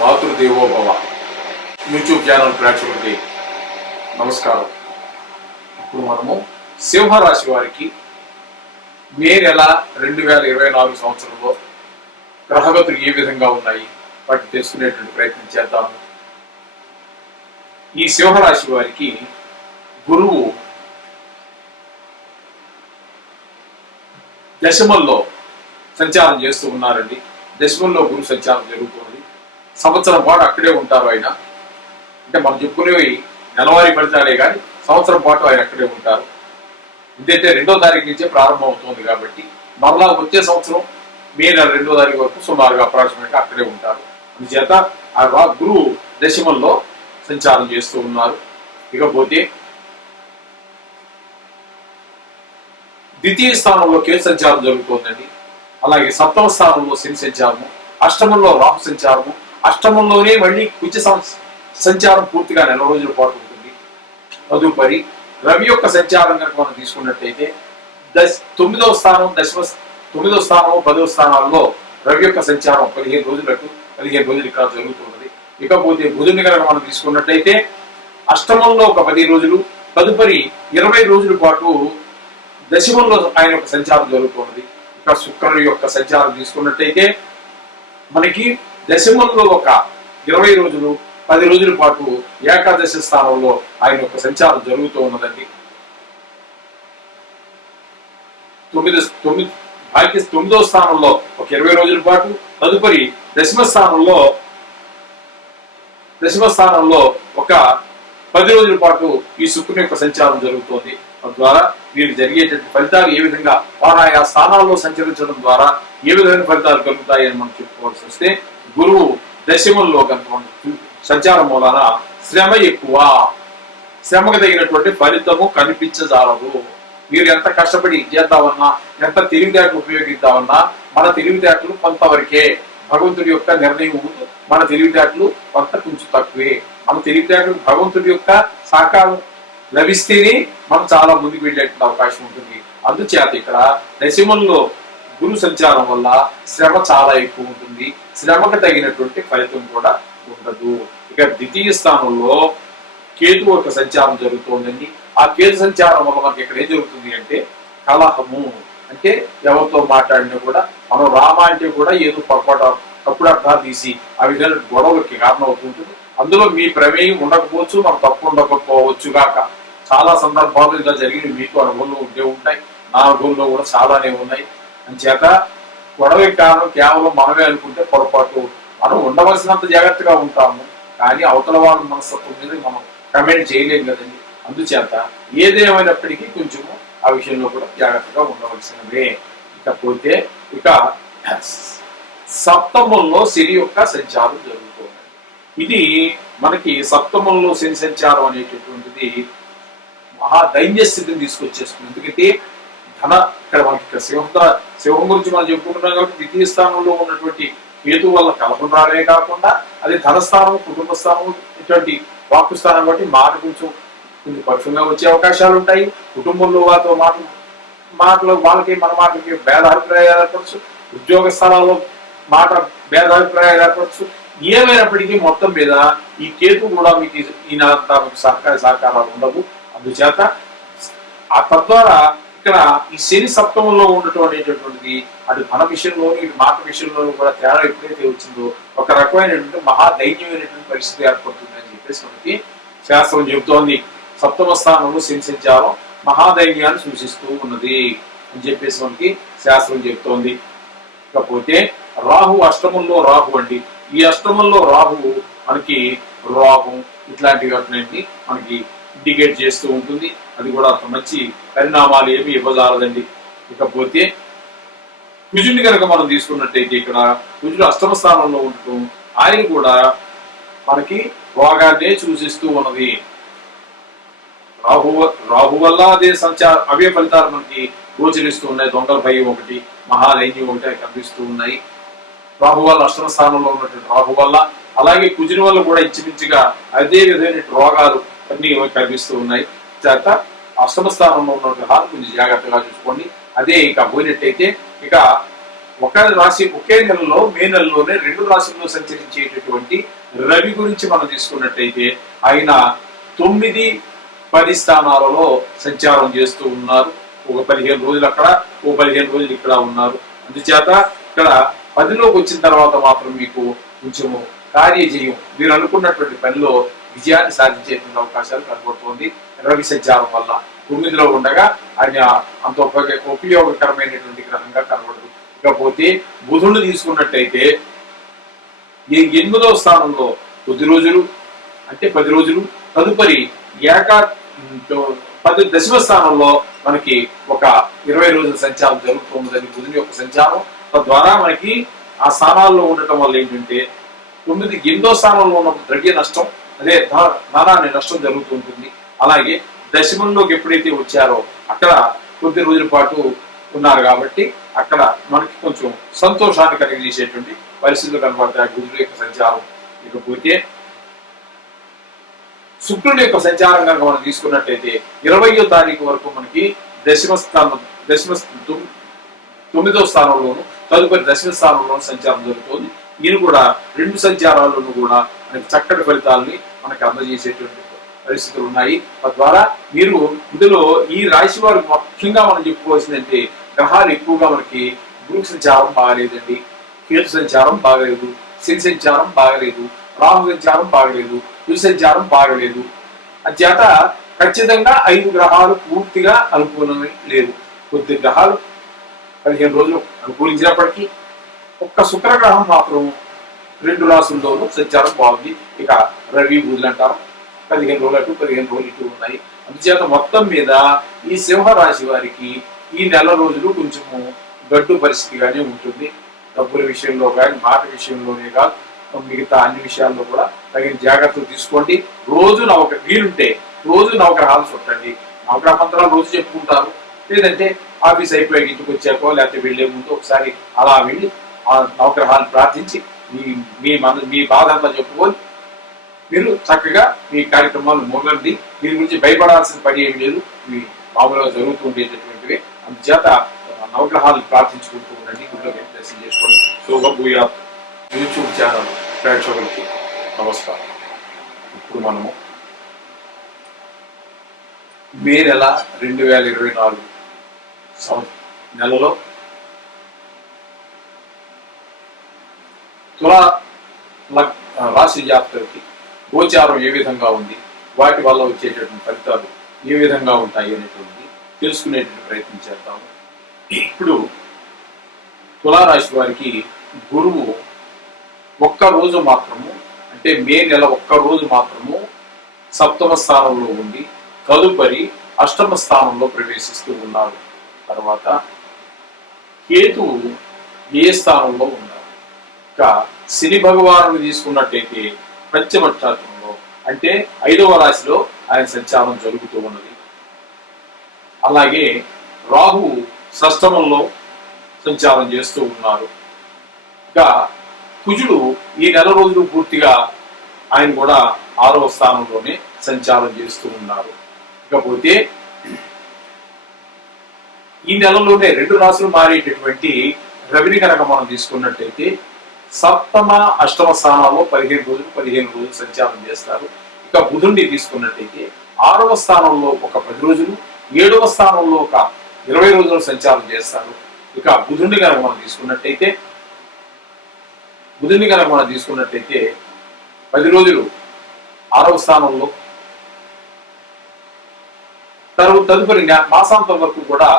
Matrudevobhava YouTube channel ప్రేక్షకులకి నమస్కారం. ఇప్పుడు మనము సింహరాశి వారికి మే నెల 2024 సంవత్సరంలో గ్రహగతులు ఏ విధంగా ఉన్నాయి వాటిని తెలుసుకునేటువంటి ప్రయత్నం చేద్దాము. ఈ సింహరాశి వారికి గురువు దశమంలో సంచారం చేస్తూ ఉన్నారండి. దశమంలో గురు సంచారం జరుగుతున్నది. సంవత్సరం పాటు అక్కడే ఉంటారు ఆయన. అంటే మనం చెప్పుకునేవి నెలవారీ ఫలితాలే కానీ సంవత్సరం పాటు ఆయన అక్కడే ఉంటారు. ఇదైతే 2వ తారీఖు నుంచే ప్రారంభం అవుతుంది కాబట్టి మరలా వచ్చే సంవత్సరం మే నెల 2వ తారీఖు వరకు సుమారుగా అప్రాక్సిమేట్గా అక్కడే ఉంటారు. అందుచేత ఆ గురువు దశమంలో సంచారం చేస్తూ ఉన్నారు. ఇకపోతే ద్వితీయ స్థానంలో కేతు సంచారం జరుగుతోందండి. అలాగే 7వ స్థానంలో శని సంచారము, అష్టమంలో రాహు సంచారము, అష్టమంలోనే మళ్ళీ కుజ సంచారం పూర్తిగా 4 రోజుల పాటు ఉంటుంది. తదుపరి రవి యొక్క సంచారం కనుక మనం తీసుకున్నట్టయితే 9వ స్థానం 9వ స్థానం 10వ స్థానాల్లో రవి యొక్క సంచారం 15 రోజులు ఇక్కడ జరుగుతున్నది. ఇకపోతే బుధుని కనుక మనం తీసుకున్నట్టయితే అష్టమంలో ఒక 10 రోజులు, తదుపరి 20 రోజుల పాటు దశమంలో ఆయన యొక్క సంచారం జరుగుతున్నది. ఇక శుక్రుడి యొక్క సంచారం తీసుకున్నట్టయితే మనకి దశమంలో ఒక 20 రోజులు, 10 రోజుల పాటు ఏకాదశ స్థానంలో ఆయన యొక్క సంచారం జరుగుతూ ఉన్నదండి. 9వ స్థానంలో ఒక 20 రోజుల పాటు, తదుపరి దశమ స్థానంలో ఒక 10 రోజుల పాటు ఈ శుక్రుని యొక్క సంచారం జరుగుతోంది. తద్వారా వీరికి జరిగేటువంటి ఫలితాలు ఏ విధంగా ఆయా స్థానాల్లో సంచరించడం ద్వారా ఏ విధమైన ఫలితాలు కలుగుతాయి అని మనం చెప్పుకోవాల్సి వస్తే, గురువు దశమంలో కనుక సంచారం మూలన శ్రమ ఎక్కువ, శ్రమకు తగినటువంటి ఫలితము కనిపించజాలదు. మీరు ఎంత కష్టపడి చేద్దామన్నా, ఎంత తెలివితేటలు ఉపయోగిద్దామన్నా మన తెలివితేటలు కొంతవరకే. భగవంతుడి యొక్క నిర్ణయం ముందు మన తెలివితేటలు కొంచెం తక్కువే. మన తెలివితేటలు భగవంతుడి యొక్క సహకారం లభిస్తేనే మనం చాలా ముందుకు వెళ్ళేటువంటి అవకాశం ఉంటుంది. అందుచేత ఇక్కడ దశమంలో గురు సంచారం వల్ల శ్రమ చాలా ఎక్కువ ఉంటుంది. శ్రమకు తగినటువంటి ఫలితం కూడా ఉండదు. ఇక ద్వితీయ స్థానంలో కేతు యొక్క సంచారం జరుగుతోందండి. ఆ కేతు సంచారం వల్ల మనకి ఇక్కడ ఏం జరుగుతుంది అంటే కలహము. అంటే ఎవరితో మాట్లాడినా కూడా మనం రామ అంటే కూడా ఏదో పొరపాటు తప్పుడు అర్థాలు తీసి ఆ విధంగా గొడవలకి కారణం అవుతుంటుంది. అందులో మీ ప్రమేయం ఉండకపోవచ్చు, మన తప్పు ఉండకపోవచ్చు గాక. చాలా సందర్భాలు ఇలా జరిగిన మీకు అనుభవంలో ఉంటాయి, నా అనుభవంలో కూడా చాలానే ఉన్నాయి. అంచేత గొడవకి కారణం కేవలం మనమే అనుకుంటే పొరపాటు. మనం ఉండవలసినంత జాగ్రత్తగా ఉంటాము, కానీ అవతల వాళ్ళ మనస్తత్వం మీద మనం కమెంట్ చేయలేం కదండి. అందుచేత ఏదేమైనప్పటికీ కొంచెము ఆ విషయంలో కూడా జాగ్రత్తగా ఉండవలసినదే. ఇకపోతే ఇక 7వ శని యొక్క సంచారం జరుగుతుంది. ఇది మనకి 7వ శని సంచారం అనేటటువంటిది మహా దైన్య స్థితిని తీసుకొచ్చేస్తుంది. ఎందుకంటే ఇక్కడ మనకి సింహం గురించి మనం చెప్పుకుంటున్నాం కాబట్టి ద్వితీయ స్థానంలో ఉన్నటువంటి కేతు వల్ల కలపం రావడమే కాకుండా అది ధనస్థానం, కుటుంబ స్థానం, ఇటువంటి వాక్కు స్థానం బట్టి మాట కొంచెం పరుషంగా వచ్చే అవకాశాలు ఉంటాయి. కుటుంబంలో వాళ్ళతో మాటలు వాళ్ళకి మన మాటలకి భేదాభిప్రాయాలు ఏర్పడచ్చు. ఉద్యోగ స్థానాల్లో మాట భేదాభిప్రాయాలు ఏర్పడచ్చు. ఏమైనప్పటికీ మొత్తం మీద ఈ కేతు కూడా మీకు ఈయనంతా మీకు సహకారాలు ఉండవు. అందుచేత తద్వారా ఇక్కడ ఈ శని 7వ ఉండటం అనేటటువంటిది అటు ధన విషయంలోనూ ఇటు మాట విషయంలోనూ కూడా తేడా ఎప్పుడైతే వచ్చిందో ఒక రకమైనటువంటి మహాదైన్యమైనటువంటి పరిస్థితి ఏర్పడుతుంది అని చెప్పేసి మనకి శాస్త్రం చెబుతోంది. 7వ స్థానంలో శని సంచారం మహాదైన్యాన్ని సూచిస్తూ ఉన్నది అని చెప్పేసి మనకి శాస్త్రం చెబుతోంది. ఇకపోతే రాహు అష్టమంలో రాహు అండి. ఈ అష్టమంలో రాహు మనకి రోగం ఇట్లాంటివి మనకి ఇండికేట్ చేస్తూ ఉంటుంది. అది కూడా మంచి పరిణామాలు ఏమి ఇవ్వజాలదండి. ఇకపోతే కుజుని కనుక మనం తీసుకున్నట్టయితే ఇక్కడ కుజుడు 8వ స్థానంలో ఉండటం ఆయన కూడా మనకి రోగాన్నే సూచిస్తూ ఉన్నది. రాహు వల్ల అదే అవే ఫలితాలు మనకి గోచరిస్తూ ఉన్నాయి. దొంగల భయం ఒకటి, మహాదైన్యం ఒకటి కనిపిస్తూ ఉన్నాయి. రాహు వల్ల 8వ స్థానంలో ఉన్నటువంటి రాహు వల్ల, అలాగే కుజుని వల్ల కూడా ఇంచుమించుగా అదే విధమైన రోగాలు అన్ని కనిపిస్తూ ఉన్నాయి. చేత 8వ స్థానంలో ఉన్న గ్రహాలు కొంచెం జాగ్రత్తగా చూసుకోండి. అదే ఇక పోయినట్టయితే ఇక ఒకే నెలలో మే నెలలోనే 2 రాశుల్లో సంచరించేటటువంటి రవి గురించి మనం తీసుకున్నట్టయితే ఆయన 9, 10 స్థానాలలో సంచారం చేస్తూ ఉన్నారు. ఒక 15 రోజులు అక్కడ, ఒక 15 రోజులు ఇక్కడ ఉన్నారు. అందుచేత ఇక్కడ 10లోకి వచ్చిన తర్వాత మాత్రం మీకు కొంచెము కార్యజయం, మీరు అనుకున్నటువంటి పనిలో విజయాన్ని సాధించేటువంటి అవకాశాలు కనబడుతుంది రవి సంచారం వల్ల. 9లో ఉండగా ఆయన అంత ఉపయోగకరమైనటువంటి గ్రహంగా కనబడదు. ఇకపోతే బుధుడు తీసుకున్నట్టయితే ఈ 8వ స్థానంలో కొద్ది రోజులు, అంటే 10 రోజులు, తదుపరి 10వ స్థానంలో మనకి ఒక 20 రోజుల సంచారం జరుగుతుందని బుధుని యొక్క సంచారం. తద్వారా మనకి ఆ స్థానాల్లో ఉండటం వల్ల ఏంటంటే 8వ స్థానంలో ఉన్న ద్రవ్య నష్టం, అదే ధనాన్ని నష్టం జరుగుతుంటుంది. అలాగే దశమంలోకి ఎప్పుడైతే వచ్చారో అక్కడ కొద్ది రోజుల పాటు ఉన్నారు కాబట్టి అక్కడ మనకి కొంచెం సంతోషాన్ని కలిగజేసేటువంటి పరిస్థితులు కనబడతాయి బుధుడు యొక్క సంచారం. ఇకపోతే శుక్రుడి యొక్క సంచారం కనుక మనం తీసుకున్నట్టయితే 20వ తారీఖు వరకు మనకి 9వ స్థానంలోను, తదుపరి 10వ స్థానంలోను సంచారం జరుగుతుంది. ఈయన కూడా 2 సంచారాల్లోనూ కూడా మనకి చక్కటి ఫలితాలని మనకి అందజేసేటువంటి పరిస్థితులు ఉన్నాయి. తద్వారా మీరు ఇందులో ఈ రాశి వారికి ముఖ్యంగా మనం చెప్పుకోవాల్సిందంటే గ్రహాలు ఎక్కువగా మనకి గురు సంచారం బాగలేదండి, కేతు సంచారం బాగలేదు, శని సంచారం బాగలేదు, రాహు సంచారం బాగలేదు, కుజ సంచారం బాగలేదు. అంచేత ఖచ్చితంగా 5 గ్రహాలు పూర్తిగా అనుకూలమై లేవు. కొద్ది గ్రహాలు 15 రోజులు అనుకూలించినప్పటికీ ఒక్క శుక్రగ్రహం మాత్రం 2 రాశుల్లోనూ సంచారం బాగుంది. ఇక రవి బుధులు అంటారు 15 రోజులు అటు 15 రోజులు ఇటు ఉన్నాయి. అందుచేత మొత్తం మీద ఈ సింహరాశి వారికి ఈ నెల రోజులు కొంచెము గడ్డు పరిస్థితిగానే ఉంటుంది. డబ్బుల విషయంలో కానీ, మాట విషయంలోనే కాదు, మిగతా అన్ని విషయాల్లో కూడా తగిన జాగ్రత్తలు తీసుకోండి. వీలుంటే రోజు నవగ్రహాలు చుట్టండి. నవగ్రహ మంత్రాలు రోజు చెప్పుకుంటారు, లేదంటే ఆఫీస్ అయిపోయి ఇంటికి వచ్చాకో లేకపోతే వెళ్లే ముందు ఒకసారి అలా వెళ్ళి ఆ నవగ్రహాలు ప్రార్థించి మీ బాధ అంతా చెప్పుకొని మీరు చక్కగా మీ కార్యక్రమాలు మొదలండి. దీని గురించి భయపడాల్సిన పని ఏమి లేదు, ఇవి మామూలుగా జరుగుతూ ఉండేటటువంటివి. అందుచేత నవగ్రహాలు ప్రార్థించుకుంటూ ఉండండి, గుడిలో దర్శనం చేసుకోండి. శోభభూయాత్ యూట్యూబ్ ఛానల్ ప్రేక్షకులకి నమస్కారం. ఇప్పుడు మనము మే నెల 2024 నెలలో తులా రాశి జాతకులకి గోచారం ఏ విధంగా ఉంది, వాటి వల్ల వచ్చేటటువంటి ఫలితాలు ఏ విధంగా ఉంటాయి అనేటువంటిది తెలుసుకునేటువంటి ప్రయత్నం చేద్దాము. ఇప్పుడు తులారాశి వారికి గురువు ఒక్కరోజు మాత్రము, అంటే మే నెల ఒక్కరోజు మాత్రము 7వ స్థానంలో ఉండి తదుపరి 8వ స్థానంలో ప్రవేశిస్తూ ఉన్నారు. తర్వాత కేతువు ఏ స్థానంలో ఉన్నారు. ఇంకా శని భగవాను తీసుకున్నట్టయితే పంచమక్షేత్రంలో, అంటే 5వ రాశిలో ఆయన సంచారం జరుగుతూ ఉన్నది. అలాగే రాహు షష్టమంలో సంచారం చేస్తూ ఉన్నారు. ఇంకా కుజుడు ఈ నెల రోజులు పూర్తిగా ఆయన కూడా 6వ స్థానంలోనే సంచారం చేస్తూ ఉన్నారు. ఇకపోతే ఈ నెలలోనే 2 రాశులు మారేటటువంటి రవిని కనుక మనం తీసుకున్నట్టయితే 7వ, 8వ స్థానాల్లో 15 రోజులు సంచారం చేస్తారు. ఇక బుధుడిని తీసుకున్నట్టయితే 6వ స్థానంలో ఒక 10 రోజులు, 7వ స్థానంలో ఒక 20 రోజులు సంచారం చేస్తారు. ఇక బుధుడిని కనుక మనం తీసుకున్నట్టయితే 10 రోజులు 6వ స్థానంలో, తదుపరి మాసాంతం వరకు కూడా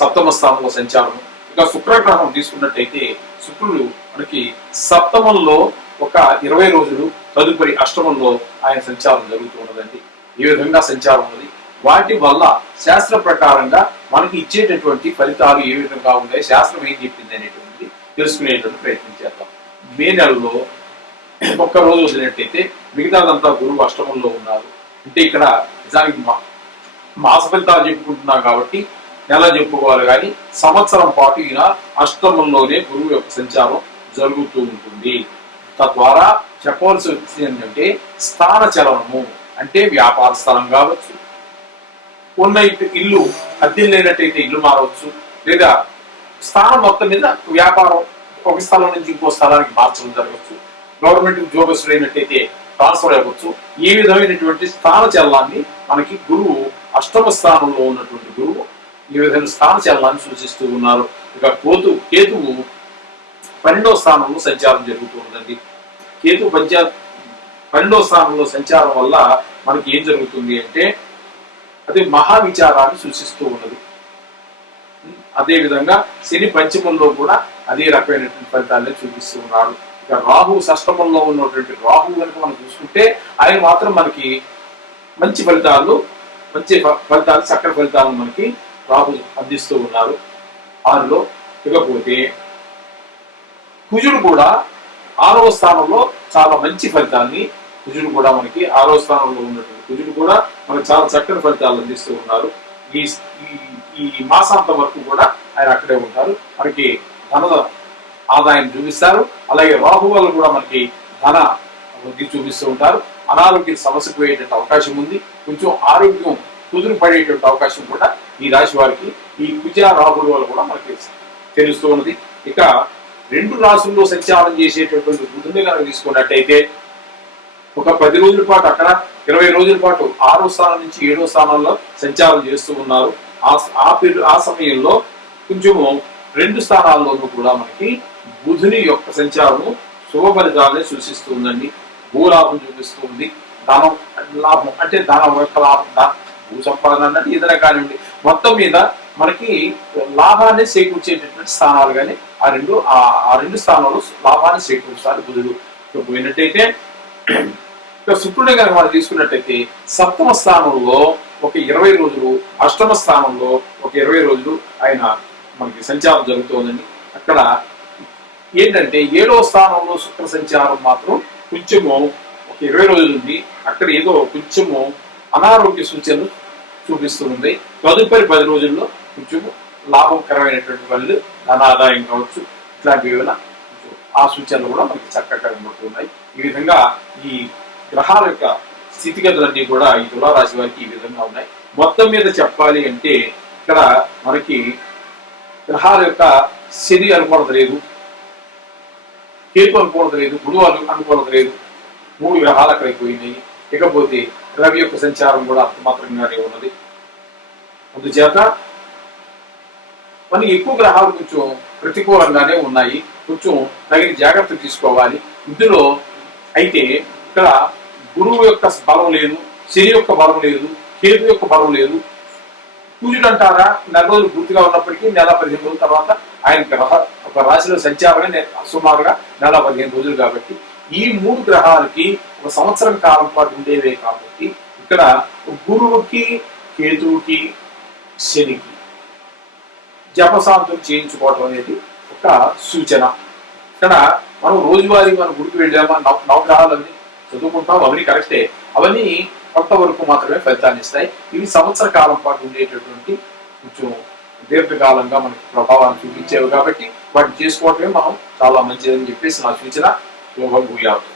7వ స్థానంలో సంచారం. ఇక శుక్రగ్రహం తీసుకున్నట్టయితే శుక్రుడు మనకి 7మంలో ఒక 20 రోజులు, తదుపరి 8మంలో ఆయన సంచారం జరుగుతూ ఉన్నదండి. ఈ విధంగా సంచారం ఉన్నది. వాటి వల్ల శాస్త్ర ప్రకారంగా మనకి ఇచ్చేటటువంటి ఫలితాలు ఏ విధంగా ఉన్నాయి, శాస్త్రం ఏం చెప్పింది అనేటువంటిది తెలుసుకునేటువంటి ప్రయత్నం చేద్దాం. మే నెలలో ఒక్క రోజు వదిలినట్టయితే మిగతాదంతా గురువు 8మంలో ఉన్నారు. అంటే ఇక్కడ నిజానికి మాస ఫలితాలు చెప్పుకుంటున్నాం కాబట్టి నెల చెప్పుకోవాలి, కానీ సంవత్సరం పాటు ఈయన 8మంలోనే గురువు యొక్క సంచారం జరుగుతూ ఉంటుంది. తద్వారా చెప్పవలసి వచ్చింది ఏంటంటే స్థాన చలనము, అంటే వ్యాపార స్థలం కావచ్చు, ఉన్న ఇల్లు అద్దెలు లేనట్టయితే ఇల్లు మారవచ్చు, లేదా స్థానం మొత్తం మీద వ్యాపారం ఒక స్థలం నుంచి ఇంకో స్థలానికి మార్చడం జరగచ్చు, గవర్నమెంట్ ఉద్యోగస్తుడైనట్టయితే ట్రాన్స్ఫర్ అవ్వచ్చు. ఈ విధమైనటువంటి స్థాన చలనాన్ని మనకి గురువు అష్టమ స్థానంలో ఉన్నటువంటి గురువు ఈ విధమైన స్థాన చలనాన్ని సూచిస్తూ ఉన్నారు. ఇక కేతువు 12వ స్థానంలో సంచారం జరుగుతూ ఉందండి. కేతు 12వ స్థానంలో సంచారం వల్ల మనకి ఏం జరుగుతుంది అంటే అది మహావిచారాన్ని సూచిస్తూ ఉన్నది. అదే విధంగా శని పంచమంలో కూడా అదే రకమైనటువంటి ఫలితాన్ని చూపిస్తూ ఉన్నాడు. ఇక రాహు షష్టమంలో ఉన్నటువంటి రాహు కనుక మనం చూసుకుంటే ఆయన మాత్రం మనకి మంచి ఫలితాలు చక్కటి ఫలితాలను మనకి రాహు అందిస్తూ ఉన్నారు 6లో. ఇకపోతే కుజుడు కూడా 6వ స్థానంలో చాలా మంచి ఫలితాన్ని కుజుడు కూడా మనకి 6వ స్థానంలో ఉన్నటువంటి కుజుడు కూడా మనకి చాలా చక్కటి ఫలితాలు అందిస్తూ ఉన్నారు. ఈ మాసాంతం వరకు కూడా ఆయన అక్కడే ఉంటారు, మనకి ధన ఆదాయం చూపిస్తారు. అలాగే రాహు వల్ల కూడా మనకి ధన వృద్ధి చూపిస్తూ ఉంటారు. అనారోగ్య సమస్య పోయేటువంటి అవకాశం ఉంది, కొంచెం ఆరోగ్యం కుదురు పడేటువంటి అవకాశం కూడా ఈ రాశి వారికి ఈ కుజ రాహుల వల్ల కూడా మనకి తెలుస్తూ ఉన్నది. ఇక 2 రాశుల్లో సంచారం చేసేటటువంటి బుధుని కనుక తీసుకున్నట్టయితే ఒక 10 రోజుల పాటు అక్కడ 20 రోజుల పాటు 6వ స్థానం నుంచి 7వ స్థానంలో సంచారం చేస్తూ ఉన్నారు. ఆ సమయంలో కొంచెము 2 స్థానాల్లోనూ కూడా మనకి బుధుని యొక్క సంచారము శుభ ఫలితాలని సూచిస్తుందండి. భూలాభం చూపిస్తుంది, ధనం లాభం అంటే ధనం యొక్క లాభం, భూ సంపాదన అన్నది ఏదైనా కానివ్వండి, మొత్తం మీద మనకి లాభాన్ని చేకూర్చేటటువంటి స్థానాలు కానీ ఆ రెండు స్థానాల్లో లాభాన్ని చేకూరుస్తారు బుధుడు. పోయినట్టయితే ఇక శుక్రుడు కనుక మనం తీసుకున్నట్టయితే 7వ స్థానంలో ఒక 20 రోజులు, 8వ స్థానంలో ఒక 20 రోజులు ఆయన మనకి సంచారం జరుగుతుందండి. అక్కడ ఏంటంటే 7వ స్థానంలో శుక్ర సంచారం మాత్రం కొంచెము ఒక 20 రోజులు ఉంది, అక్కడ ఏదో కొంచెము అనారోగ్య సూచనలు చూపిస్తుంది. తదుపరి 10 రోజుల్లో కొంచెము లాభకరమైనటువంటి వాళ్ళు ధనాదాయం కావచ్చు, ఇట్లాంటివి ఆ సూచనలు కూడా మనకి చక్కగా కనబడుతున్నాయి. ఈ విధంగా ఈ గ్రహాల యొక్క స్థితిగతులన్నీ కూడా ఈ తులారాశి వారికి ఈ విధంగా ఉన్నాయి. మొత్తం మీద చెప్పాలి అంటే ఇక్కడ మనకి గ్రహాల యొక్క శని అనుకూలత లేదు, కేతు అనుకూలత లేదు, గురువు అనుకూలత లేదు, 3 గ్రహాలు అక్కడికి పోయినాయి. ఇకపోతే రవి యొక్క సంచారం కూడా అంతమాత్రంగానే ఉన్నది. అందుచేత మనకి ఎక్కువ గ్రహాలు కొంచెం ప్రతికూలంగానే ఉన్నాయి, కొంచెం తగిన జాగ్రత్తలు తీసుకోవాలి ఇందులో. అయితే ఇక్కడ గురువు యొక్క బలం లేదు, శని యొక్క బలం లేదు, కేతు యొక్క బలం లేదు. సూర్యుడు అంటారా 4 రోజులు పూర్తిగా ఉన్నప్పటికీ నెల 15 రోజుల తర్వాత ఆయన ఒక రాశిలో సంచారమే సుమారుగా నెల 15 రోజులు. కాబట్టి ఈ 3 గ్రహాలకి 1 సంవత్సరం కాలం పాటు ఉండేవే. కాబట్టి ఇక్కడ గురువుకి, కేతువుకి, శనికి జపశాంతం చేయించుకోవడం అనేది ఒక సూచన. ఇక్కడ మనం రోజువారీ మనం గుడికి వెళ్ళామా, నవగ్రహాలన్నీ చదువుకుంటాం, అవన్నీ కరెక్టే, అవన్నీ కొంతవరకు మాత్రమే ఫలితాన్ని ఇస్తాయి. ఇవి సంవత్సర కాలం పాటు ఉండేటటువంటి కొంచెం దీర్ఘకాలంగా మనకి ప్రభావాన్ని చూపించేవి. కాబట్టి వాటిని చేసుకోవటమే మనం చాలా మంచిదని చెప్పేసి నా సూచన. శుభం భూయాత్.